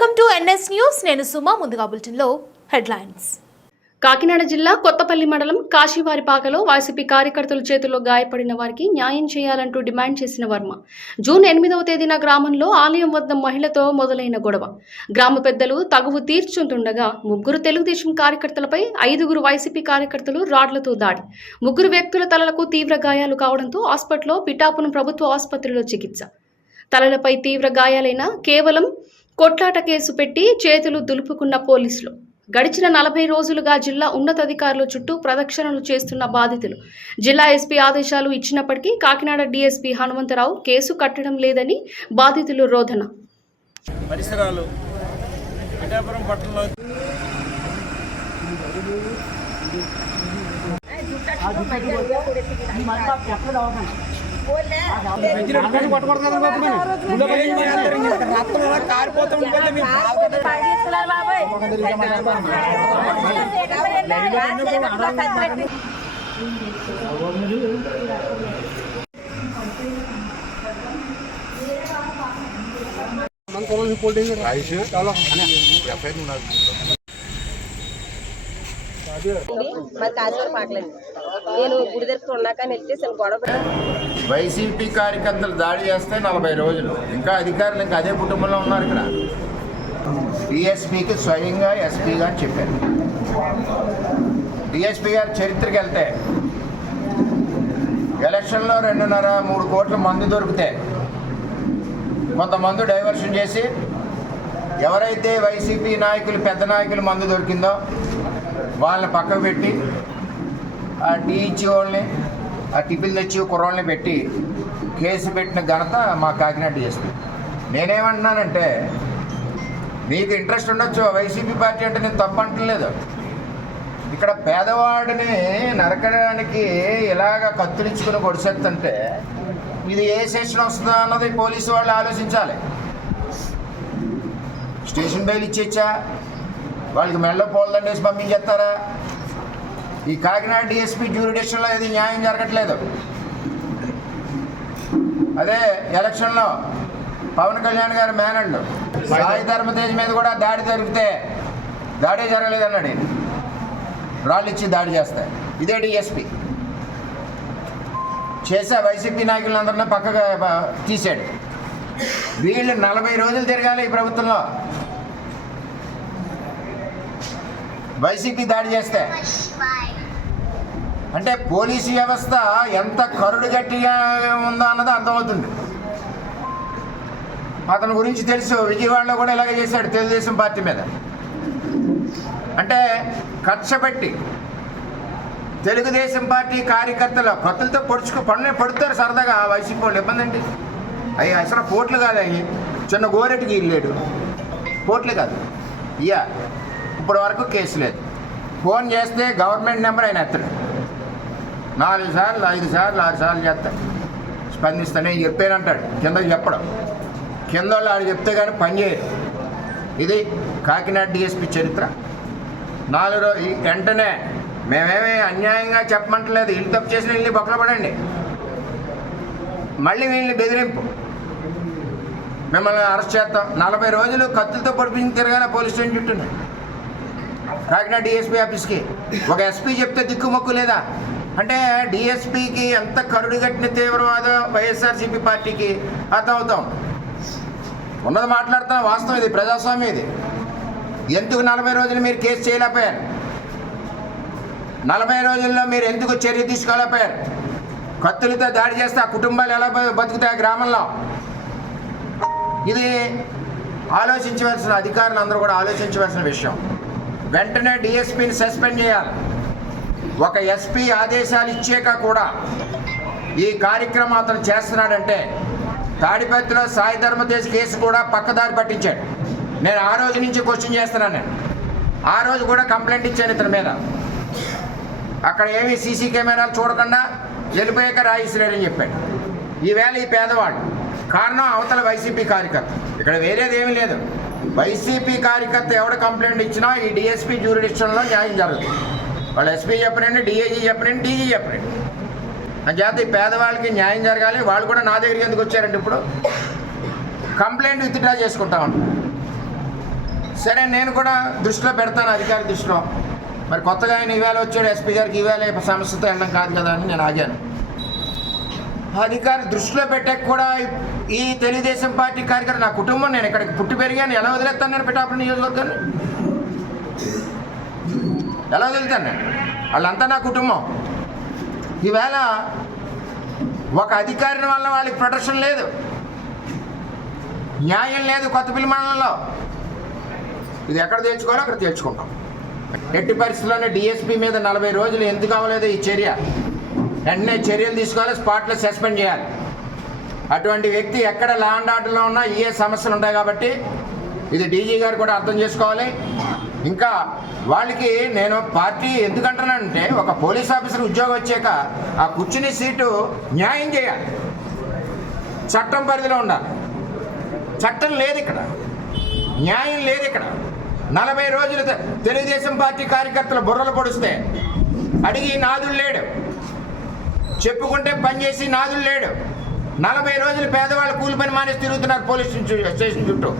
Welcome to NS news. నేను సుమా. ముందుగా బులెటిన్లో హెడ్లైన్స్. కాకినాడ జిల్లా కొత్తపల్లి మండలం కాశీవారిపాకలో వైసీపీ కార్యకర్తల చేతుల్లో గాయపడిన వారికి న్యాయం చేయాలంటూ డిమాండ్ చేసిన వర్మ జూన్ 8వ తేదీన గ్రామంలో ఆలయం వద్ద మహిళతో మొదలైన గొడవ. గ్రామ పెద్దలు తగువు తీర్చుతుండగా 3 తెలుగుదేశం కార్యకర్తలపై 5 వైసీపీ కార్యకర్తలు రాడ్లతో దాడి. 3 వ్యక్తుల తలలకు తీవ్ర గాయాలు కావడంతో హాస్పిటల్లో పిఠాపురం ప్రభుత్వ ఆసుపత్రిలో చికిత్స. తలలపై తీవ్ర గాయాలైన కేవలం కొట్లాట కేసు పెట్టి చేతులు దులుపుకున్న పోలీసులు. గడిచిన 40 రోజులుగా జిల్లా ఉన్నతాధికారుల చుట్టూ ప్రదక్షిణలు చేస్తున్న బాధితులు. జిల్లా ఎస్పీ ఆదేశాలు ఇచ్చినప్పటికీ కాకినాడ డీఎస్పీ హనుమంతరావు కేసు కట్టడం లేదని బాధితులు రోదన. పరిసరాలు పిఠాపురం పట్టణంలో వైసీపీ కార్యకర్తలు దాడి చేస్తే 40 రోజులు ఇంకా అధికారులు ఇంకా అదే కుటుంబంలో ఉన్నారు. ఇక్కడ డిఎస్పీకి స్వయంగా ఎస్పీ గారు చెప్పారు. డిఎస్పీ గారు చరిత్రకి వెళ్తే ఎలక్షన్లో 2.5-3 కోట్ల మందు దొరికితే కొంతమంది డైవర్షన్ చేసి ఎవరైతే వైసీపీ నాయకులు పెద్ద నాయకులు మందు దొరికిందో వాళ్ళని పక్కకు పెట్టి ఆ టీ ఇచ్చి వాళ్ళని ఆ టిఫిన్ తెచ్చి కుర్రోళ్ళని పెట్టి కేసు పెట్టిన ఘనత మా కాకినాడ డిఎస్పీ. నేనేమంటున్నానంటే మీకు ఇంట్రెస్ట్ ఉండొచ్చు వైసీపీ పార్టీ అంటే, నేను తప్పు అంటలేదు. ఇక్కడ పేదవాడిని నరకడానికి ఇలాగ కత్తులించుకుని కొడిసేస్తుంటే ఇది ఏ సెషన్ వస్తుందో అన్నది పోలీసు వాళ్ళు ఆలోచించాలి. స్టేషన్ బెయిల్ ఇచ్చేచ్చా, వాళ్ళకి మెడలో పోల్దండేసి పంపించేస్తారా? ఈ కాకినాడ డిఎస్పీ జ్యూరిడిక్షన్లో ఏది న్యాయం జరగట్లేదు. అదే ఎలక్షన్లో పవన్ కళ్యాణ్ గారు మేనల్డ్ సాయి ధర్మతేజ్ మీద కూడా దాడి జరిగితే దాడే జరగలేదన్నాడు. రాళ్ళు ఇచ్చి దాడి చేస్తాయి. ఇదే డిఎస్పీ చేసా వైసీపీ నాయకులందరినీ పక్కగా తీసాడు. వీళ్ళు 40 రోజులు తిరగాలి ఈ ప్రభుత్వంలో. వైసీపీ దాడి చేస్తే అంటే పోలీసు వ్యవస్థ ఎంత కరుడు గట్టిగా ఉందో అన్నది అర్థమవుతుంది. అతని గురించి తెలుసు, విజయవాడలో కూడా ఇలాగే చేశాడు తెలుగుదేశం పార్టీ మీద. అంటే కక్ష పెట్టి తెలుగుదేశం పార్టీ కార్యకర్తలు కత్తులతో పనులు పడుతారు సరదాగా. వైసీపీ వాళ్ళు ఇబ్బంది అండి. అవి అసలు పోట్లు కాదు, అవి చిన్న గోరెటికి ఇల్లేడు పోట్లు కాదు. ఇప్పటి వరకు కేసు లేదు. ఫోన్ చేస్తే గవర్నమెంట్ నెంబర్ ఆయన ఎత్తడు. 4 సార్లు 5 సార్లు 6 సార్లు చేస్తాడు. స్పందిస్తానే చెప్పానంటాడు. కిందకి చెప్పడం, కింద వాళ్ళు ఆడు చెప్తే కానీ పని చేయరు. ఇది కాకినాడ డిఎస్పీ చరిత్ర. 4 రోజులు వెంటనే మేమేమీ అన్యాయంగా చెప్పమంటలేదు. ఇల్లు తప్పు చేసిన ఇల్లు బొక్కలు పడండి, మళ్ళీ వీళ్ళని బెదిరింపు, మిమ్మల్ని అరెస్ట్ చేస్తాం. 40 రోజులు కత్తులతో పొడిపించి తిరగాల పోలీస్ స్టేషన్ చుట్టూ. కాకినాడ డిఎస్పీ ఆఫీస్కి ఒక ఎస్పీ చెప్తే దిక్కుమొక్కు లేదా అంటే డిఎస్పీకి ఎంత కరుడు కట్టిన తీవ్రవాద వైఎస్ఆర్సీపీ పార్టీకి అర్థమవుతాం. ఉన్నది మాట్లాడుతున్న వాస్తవం, ఇది ప్రజాస్వామ్యం. ఇది ఎందుకు 40 రోజులు మీరు కేసు చేయలేకపోయారు? 40 రోజుల్లో మీరు ఎందుకు చర్య తీసుకోలేకపోయారు? కత్తులతో దాడి చేస్తే ఆ కుటుంబాలు ఎలా బతుకుతాయి గ్రామంలో? ఇది ఆలోచించవలసిన, అధికారులు అందరూ కూడా ఆలోచించవలసిన విషయం. వెంటనే డిఎస్పీని సస్పెండ్ చేయాలి. ఒక ఎస్పీ ఆదేశాలు ఇచ్చాక కూడా ఈ కార్యక్రమం అతను చేస్తున్నాడంటే తాడిపత్రిలో సాయి ధర్మతేజ్ కేసు కూడా పక్కదారి పట్టించాడు. నేను ఆ రోజు నుంచి క్వశ్చన్ చేస్తున్నాను. నేను ఆ రోజు కూడా కంప్లైంట్ ఇచ్చాను ఇతని మీద. అక్కడ ఏమీ సీసీ కెమెరాలు చూడకుండా వెళ్ళిపోయాక రాయిస్తున్నాడని చెప్పాడు. ఈవేళ ఈ పేదవాడు కారణం అవతల వైసీపీ కార్యకర్త. ఇక్కడ వేరేది ఏమీ లేదు. వైసీపీ కార్యకర్త ఎవడ కంప్లైంట్ ఇచ్చినా ఈ డిఎస్పీ జ్యూరిడిక్షన్లో న్యాయం జరుగుతుంది. వాళ్ళు ఎస్పీ చెప్పనండి, డిఐజీ చెప్పనండి, డీజీ చెప్పనండి. అంచేత ఈ పేదవాళ్ళకి న్యాయం జరగాలి. వాళ్ళు కూడా నా దగ్గరికి ఎందుకు వచ్చారంటే ఇప్పుడు కంప్లైంట్ విత్డ్రా చేసుకుంటామంట. సరే నేను కూడా దృష్టిలో పెడతాను, అధికారి దృష్టిలో. మరి కొత్తగా ఆయన ఈవేళ వచ్చాడు, ఎస్పీ గారికి ఈవేళ సమస్యతో వెళ్ళడం కాదు కదా అని నేను ఆగాను. అధికారి దృష్టిలో పెట్టాక కూడా ఈ తెలుగుదేశం పార్టీ కార్యకర్త నా కుటుంబం, నేను ఇక్కడికి పుట్టి పెరిగాను, ఎలా వదిలేస్తాను నేను పిఠాపురం నియోజకవర్గాన్ని? ఎలా వదులుతాను నేను? వాళ్ళంతా నా కుటుంబం. ఈవేళ ఒక అధికారిని వల్ల వాళ్ళకి ప్రొటెక్షన్ లేదు, న్యాయం లేదు కొత్తపల్లి మండలంలో. ఇది ఎక్కడ తేల్చుకోవాలో అక్కడ తేల్చుకుంటాం. ఎట్టి పరిస్థితుల్లోనే డిఎస్పీ మీద 40 రోజులు ఎందుకు అవ్వలేదు ఈ చర్య? వెంటనే చర్యలు తీసుకోవాలి, స్పాట్లో సస్పెండ్ చేయాలి. అటువంటి వ్యక్తి ఎక్కడ లా అండ్ ఆర్డర్లో ఉన్నా ఏ సమస్యలు ఉంటాయి కాబట్టి ఇది డీజీ గారు కూడా అర్థం చేసుకోవాలి. ఇంకా వాళ్ళకి నేను పార్టీ ఎందుకంటున్నానంటే, ఒక పోలీస్ ఆఫీసర్ ఉద్యోగం వచ్చాక ఆ కూర్చుని సీటు న్యాయం చేయాలి, చట్టం పరిధిలో ఉండాలి. చట్టం లేదు ఇక్కడ, న్యాయం లేదు ఇక్కడ. 40 రోజులు తెలుగుదేశం పార్టీ కార్యకర్తలు బుర్రలు పొడిస్తే అడిగి నాదుడు లేడు, చెప్పుకుంటే పనిచేసి నాదుడు లేడు. 40 రోజులు పేదవాళ్ళు కూలి పని మానేసి తిరుగుతున్నారు పోలీస్ స్టేషన్ చుట్టూ.